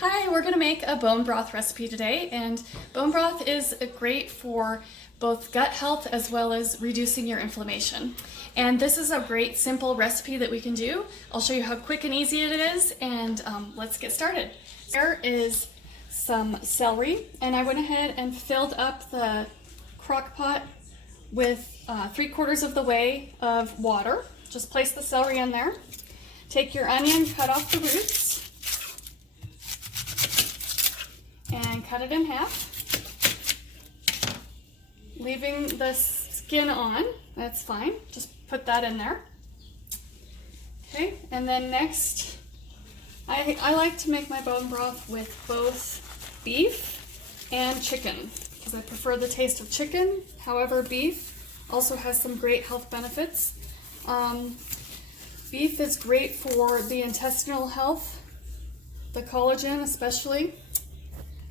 Hi, we're going to make a bone broth recipe today, and bone broth is great for both gut health as well as reducing your inflammation. And this is a great simple recipe that we can do. I'll show you how quick and easy it is, and let's get started. Here is some celery, and I went ahead and filled up the crock pot with 3/4 of the way of water. Just place the celery in there. Take your onion, cut off the roots, and cut it in half, leaving the skin on. That's fine, just put that in there. Okay, and then next, I like to make my bone broth with both beef and chicken because I prefer the taste of chicken. However, beef also has some great health benefits. Beef is great for the intestinal health, the collagen especially.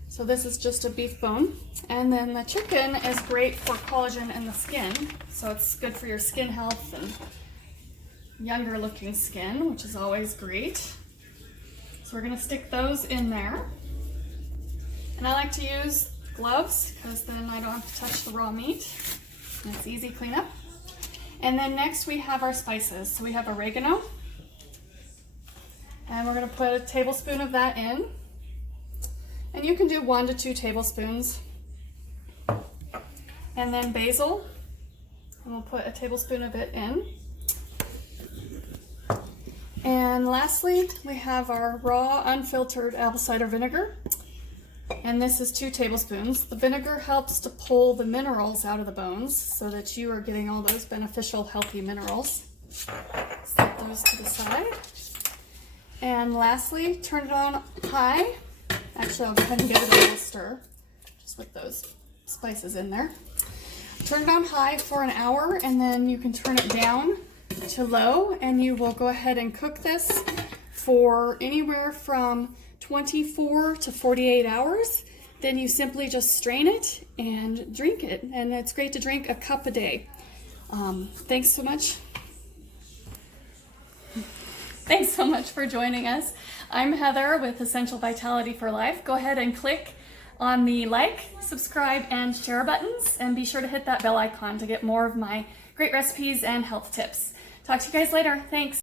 So this is just a beef bone. And then the chicken is great for collagen in the skin. So it's good for your skin health and younger looking skin, which is always great. So we're gonna stick those in there. And I like to use gloves because then I don't have to touch the raw meat. And it's easy cleanup. And then next we have our spices. So we have oregano. And we're gonna put a tablespoon of that in. And you can do 1 to 2 tablespoons. And then basil, and we'll put a tablespoon of it in. And lastly, we have our raw unfiltered apple cider vinegar. And this is 2 tablespoons. The vinegar helps to pull the minerals out of the bones so that you are getting all those beneficial, healthy minerals. Set those to the side. And lastly, turn it on high. Actually, I'll go ahead and give it a little stir, just with those spices in there. Turn it on high for an hour, and then you can turn it down to low, and you will go ahead and cook this for anywhere from 24 to 48 hours. Then you simply just strain it and drink it, and it's great to drink a cup a day. Thanks so much. Thanks so much for joining us. I'm Heather with Essential Vitality for Life. Go ahead and click on the like, subscribe, and share buttons, and be sure to hit that bell icon to get more of my great recipes and health tips. Talk to you guys later. Thanks.